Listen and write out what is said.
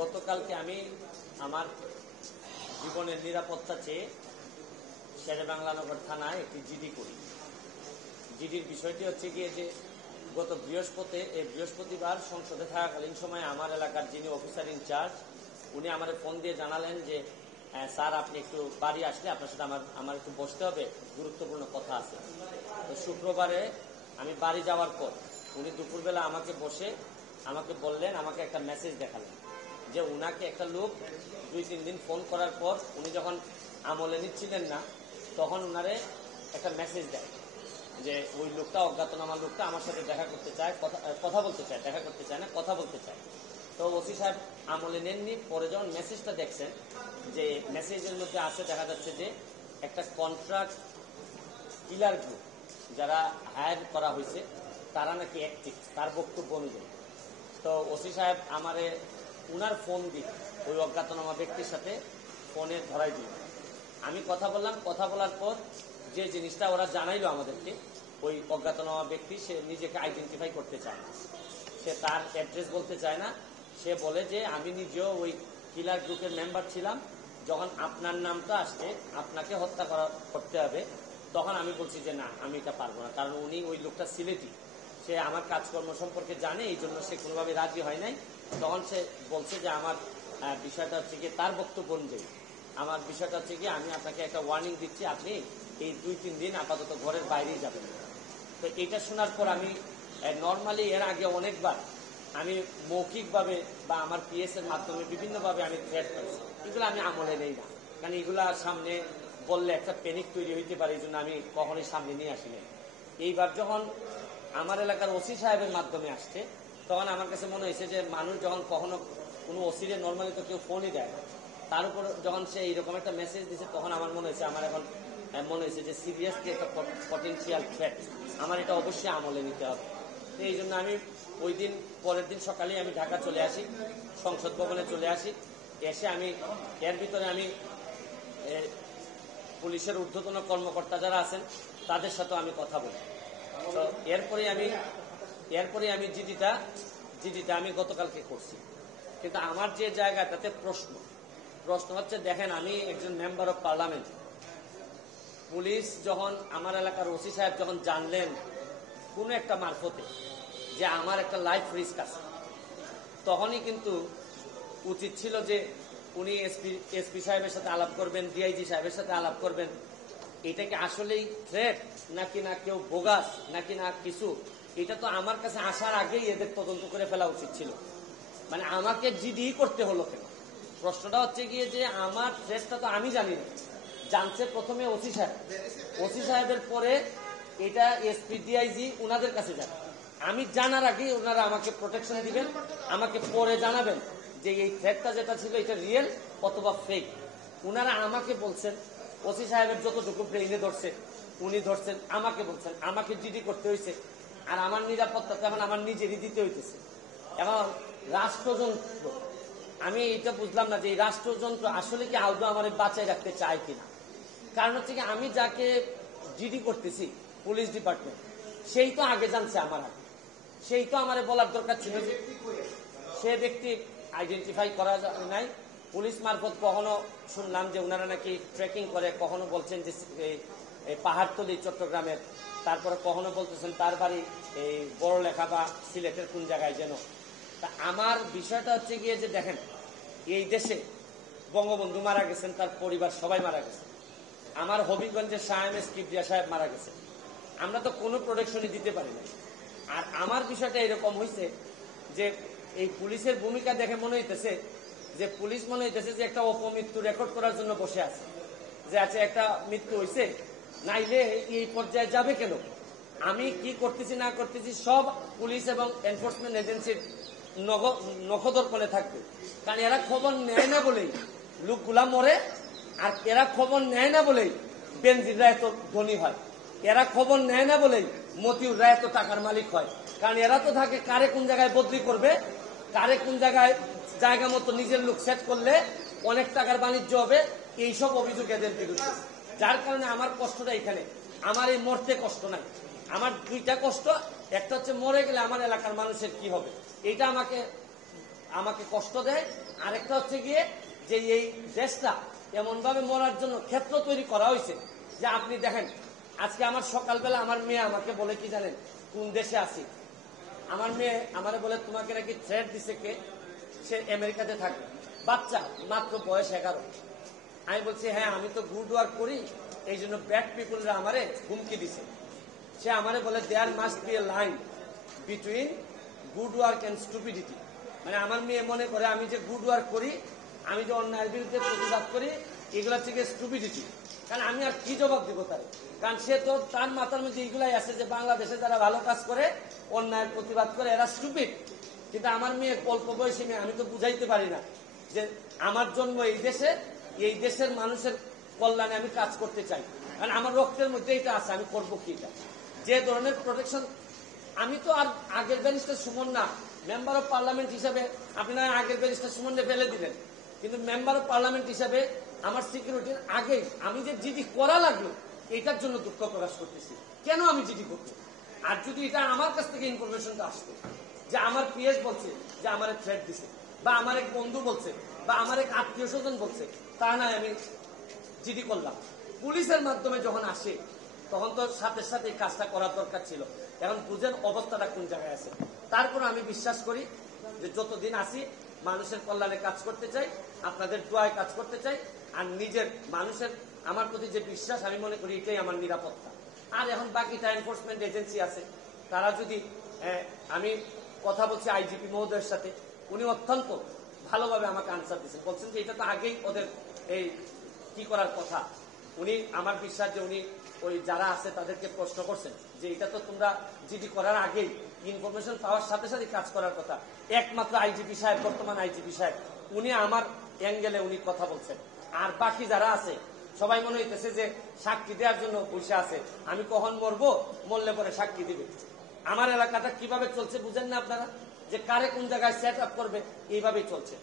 গতকালকে আমি আমার জীবনের নিরাপত্তা চেয়ে শেরেবাংলানগর থানায় একটি জিডি করি। জিডির বিষয়টি হচ্ছে গিয়ে যে গত বৃহস্পতিবার সংসদে থাকাকালীন সময় আমার এলাকার যিনি অফিসার ইনচার্জ উনি আমার ফোন দিয়ে জানালেন যে স্যার আপনি একটু বাড়ি আসলে আপনার সাথে আমার একটু বসতে হবে, গুরুত্বপূর্ণ কথা আছে। তো শুক্রবারে আমি বাড়ি যাওয়ার পর উনি দুপুরবেলা আমাকে বসে আমাকে বললেন, আমাকে একটা মেসেজ দেখালেন যে উনাকে একটা লোক 2-3 দিন ফোন করার পর উনি যখন আমলে নিচ্ছিলেন না তখন উনারে একটা মেসেজ দেয় যে ওই লোকটা, অজ্ঞাতনামা লোকটা আমার সাথে দেখা করতে চায়, কথা বলতে চায়, দেখা করতে চায় না, কথা বলতে চায়। তো ওসি সাহেব আমলে নেননি। পরে যখন মেসেজটা দেখছেন যে মেসেজের মধ্যে আছে, দেখা যাচ্ছে যে একটা কন্ট্রাক্ট কিলার গ্রুপ যারা হায়ার করা হয়েছে তারা নাকি অ্যাক্টিভ, তার বক্তব্য অনুযায়ী। তো ওসি সাহেব আমারে উনার ফোন দিয়ে ওই অজ্ঞাতনামা ব্যক্তির সাথে ফোনে ধরাই দিল। আমি কথা বললাম, কথা বলার পর যে জিনিসটা ওরা জানাইলো আমাদেরকে, ওই অজ্ঞাতনামা ব্যক্তি সে নিজেকে আইডেন্টিফাই করতে চায় না, সে তার অ্যাড্রেস বলতে চায় না। সে বলে যে আমি নিজেও ওই কিলার গ্রুপের মেম্বার ছিলাম, যখন আপনার নামটা আসছে আপনাকে হত্যা করতে হবে, তখন আমি বলছি যে না আমি এটা পারবো না, কারণ উনি ওই লোকটা সিলেটি, সে আমার কাজকর্ম সম্পর্কে জানে, এই জন্য সে কোনোভাবে রাজি হয় নাই। তখন সে বলছে যে আমার বিষয়টা হচ্ছে গিয়ে, তার বক্তব্য অনুযায়ী আমার বিষয়টা হচ্ছে গিয়ে আমি আপনাকে একটা ওয়ার্নিং দিচ্ছি, আপনি এই 2-3 দিন আপাতত ঘরের বাইরেই যাবেন। তো এটা শোনার পর আমি নর্মালি এর আগে অনেকবার আমি মৌখিকভাবে বা আমার পিএস এর মাধ্যমে বিভিন্নভাবে আমি থ্রেট করেছি, এগুলো আমি আমলে নেই না, কারণ এগুলা সামনে বললে একটা প্যানিক তৈরি হইতে পারে, এই জন্য আমি কখনোই সামনে নিয়ে আসি নাই। এইবার যখন আমার এলাকার ওসি সাহেবের মাধ্যমে আসছে তখন আমার কাছে মনে হয়েছে যে মানুষ যখন কখনো কোনো ওসিরে নর্মালি তো কেউ ফোনই দেয় না, তার উপর যখন সে এইরকম একটা মেসেজ দিচ্ছে তখন আমার মনে হয়েছে, আমার এখন মনে হয়েছে যে সিরিয়াসলি একটা পটেনশিয়াল থ্রেট, আমার এটা অবশ্যই আমলে নিতে হবে। তো এই জন্য আমি ওই দিন পরের দিন সকালেই আমি ঢাকা চলে আসি, সংসদ ভবনে চলে আসি। এসে আমি এর ভিতরে আমি পুলিশের ঊর্ধ্বতন কর্মকর্তা যারা আছেন তাদের সাথে আমি কথা বলি। তো এরপরে আমি জিডিটা আমি গতকালকে করছি। কিন্তু আমার যে জায়গাটাতে প্রশ্ন হচ্ছে, দেখেন আমি একজন মেম্বার অফ পার্লামেন্ট, পুলিশ যখন আমার এলাকার ওসি সাহেব যখন জানলেন কোন একটা মারফতে যে আমার একটা লাইফ রিস্ক আছে, তখনই কিন্তু উচিত ছিল যে উনি এসপি সাহেবের সাথে আলাপ করবেন, ডিআইজি সাহেবের সাথে আলাপ করবেন, এটা কি আসলেই থ্রেট নাকি না কেউ বোগাস নাকি না কিছু, এটা তো আমার কাছে আসার আগেই এদের তদন্ত করে ফেলা উচিত ছিল। মানে আমাকে জিডি করতে হলো কেন? প্রশ্নটা হচ্ছে গিয়ে যে আমার থ্রেটটা তো আমি জানি না, জানছে প্রথমে ওসি সাহেব, ওসি সাহেবের পরে এটা এসপি ডিআইজি উনাদের কাছে যাবে। আমি জানার আগে ওনারা আমাকে প্রোটেকশন দিবেন, আমাকে পরে জানাবেন যে এই থ্রেটটা যেটা ছিল এটা রিয়েল অথবা ফেক। উনারা আমাকে বলছেন, ওসি সাহেবের যতটুকু ব্রেইনে ধরছে উনি ধরছেন, আমাকে বলছেন, আমাকে জিডি করতে হয়েছে, আর আমার নিরাপত্তা তেমন আমার নিজেরই দিতে হইতেছে। এবং রাষ্ট্রযন্ত্র, আমি এটা বুঝলাম না যে এই রাষ্ট্রযন্ত্র আসলে কি আদৌ আমার বাঁচায় রাখতে চায় কিনা। কারণ হচ্ছে কি, আমি যাকে জিডি করতেছি পুলিশ ডিপার্টমেন্ট, সেই তো আগে জানছে আমার আগে, সেই তো আমার বলার দরকার ছিল যে সে ব্যক্তি আইডেন্টিফাই করা নাই। পুলিশ মারফত কখনো শুনলাম যে ওনারা নাকি ট্রেকিং করে, কখনো বলছেন যে পাহাড়তলি চট্টগ্রামের, তারপরে কখনো বলতেছেন তার বাড়ি এই বড়লেখা বা সিলেটের কোন জায়গায় যেন। তা আমার বিষয়টা হচ্ছে গিয়ে যে দেখেন, এই দেশে বঙ্গবন্ধু মারা গেছেন, তার পরিবার সবাই মারা গেছে, আমার হবিগঞ্জের শাহ এম এস কিবরিয়া সাহেব মারা গেছে, আমরা তো কোনো প্রোটেকশনই দিতে পারি না। আর আমার বিষয়টা এরকম হয়েছে যে এই পুলিশের ভূমিকা দেখে মনে হইতেছে যে পুলিশ মনে হইতেছে যে একটা অপমৃত্যু রেকর্ড করার জন্য বসে আছে, যে আছে একটা মৃত্যু হয়েছে, নাইলে এই পর্যায়ে যাবে কেন। আমি কি করতেছি না করতেছি সব পুলিশ এবং এনফোর্সমেন্ট এজেন্সির নখদর্পণে থাকবে, কারণ এরা খবর নেয় না বলেই লোকগুলা মরে, আর এরা খবর নেয় না বলেই বেনজিররা এত ধনী হয়, এরা খবর নেয় না বলেই মতিউররা এত টাকার মালিক হয়, কারণ এরা তো থাকে কারে কোন জায়গায় বদলি করবে, কারে কোন জায়গায় জায়গা মতো নিজের লোক সেট করলে অনেক টাকার বাণিজ্য হবে, এইসব অভিযোগ এদের বিরুদ্ধে। যার কারণে আমার কষ্টটা এখানে, আমার এই মরতে কষ্ট নাই, আমার দুইটা কষ্ট, একটা হচ্ছে মরে গেলে আমার এলাকার মানুষের কি হবে, এটা আমাকে আমাকে কষ্ট দেয়, আরেকটা হচ্ছে গিয়ে যে এই দেশটা এমন ভাবে মরার জন্য ক্ষেত্র তৈরি করা হয়েছে যে আপনি দেখেন আজকে আমার সকালবেলা আমার মেয়ে আমাকে বলে কি জানেন কোন দেশে আছি, আমার মেয়ে আমারে বলে তোমাকে নাকি থ্রেট দিছে কে, সে আমেরিকাতে থাকে, বাচ্চা মাত্র বয়স 11। আমি বলছি হ্যাঁ আমি তো গুড ওয়ার্ক করি, এই জন্য ব্যাড পিপুলরা আমারে হুমকি দিছে। সে আমারে বলে there must be a line between good work and stupidity. মানে আমার মেয়ে মনে করে আমি যে গুড ওয়ার্ক করি, আমি যে অন্যায়ের বিরুদ্ধে প্রতিবাদ করি, এগুলা থেকে স্টুপিডিটি। কারণ আমি আর কি জবাব দিব তার, কারণ সে তো তার মাথার মধ্যে এগুলাই আছে যে বাংলাদেশে যারা ভালো কাজ করে অন্যায়ের প্রতিবাদ করে এরা স্টুপিড। কিন্তু আমার মেয়ে অল্প বয়সী মেয়ে, আমি তো বুঝাইতে পারি না যে আমার জন্ম এই দেশে, এই দেশের মানুষের কল্যাণে আমি কাজ করতে চাই, কারণ আমার রক্তের মধ্যে এটা আছে, আমি করবো কি এটা। যে ধরনের প্রোটেকশন, আমি তো আর আগের ব্যারিস্টার সুমন না, মেম্বার অফ পার্লামেন্ট হিসাবে আপনারা আগের ব্যারিস্টার সুমনকে ফেলে দিলেন, কিন্তু মেম্বার অফ পার্লামেন্ট হিসাবে আমার সিকিউরিটির আগে আমি যে জিডি করা লাগলো এটার জন্য দুঃখ প্রকাশ করতেছি। কেন আমি জিডি করতে? আর যদি এটা আমার কাছ থেকে ইনফরমেশনটা আসতো যে আমার পিএস বলছে যে আমার থ্রেট দিছে, বা আমার এক বন্ধু বলছে, বা আমার এক আত্মীয় স্বজন বলছে, তা নয় আমি জিডি করলাম। পুলিশের মাধ্যমে যখন আসে তখন তো সাথে সাথে এই কাজটা করার দরকার ছিল। এখন বুঝেন অবস্থাটা কোন জায়গায় আছে। তারপর আমি বিশ্বাস করি যে যতদিন আসি মানুষের কল্যাণে কাজ করতে চাই, আপনাদের দোয়ায় কাজ করতে চাই, আর নিজের মানুষের আমার প্রতি যে বিশ্বাস, আমি মনে করি এটাই আমার নিরাপত্তা। আর এখন বাকিটা এনফোর্সমেন্ট এজেন্সি আছে, তারা যদি আমি কথা বলছি আইজিপি মহোদয়ের সাথে, উনি অত্যন্ত ভালোভাবে আমাকে আনসার দিচ্ছেন, বলছেন যে এটা তো আগেই ওদের এই কি করার কথা। উনি আমার বিশ্বাস যে উনি ওই যারা আছে তাদেরকে প্রশ্ন করছেন যে এটা তো তোমরা জিডি করার আগেই ইনফরমেশন পাওয়ার সাথে সাথে কাজ করার কথা। একমাত্র আইজিপি সাহেব, বর্তমান আইজিপি সাহেব, উনি আমার অ্যাঙ্গেলে উনি কথা বলছেন। আর বাকি যারা আছে সবাই মনে হইতেছে যে সাক্ষী দেওয়ার জন্য বসে আছে, আমি কখন মরবো, মরলে পরে সাক্ষী দিবে। আমার এলাকাটা কিভাবে চলছে বুঝেন না আপনারা, যে কারে কোন জায়গায় সেট আপ করবে, এইভাবেই চলছে।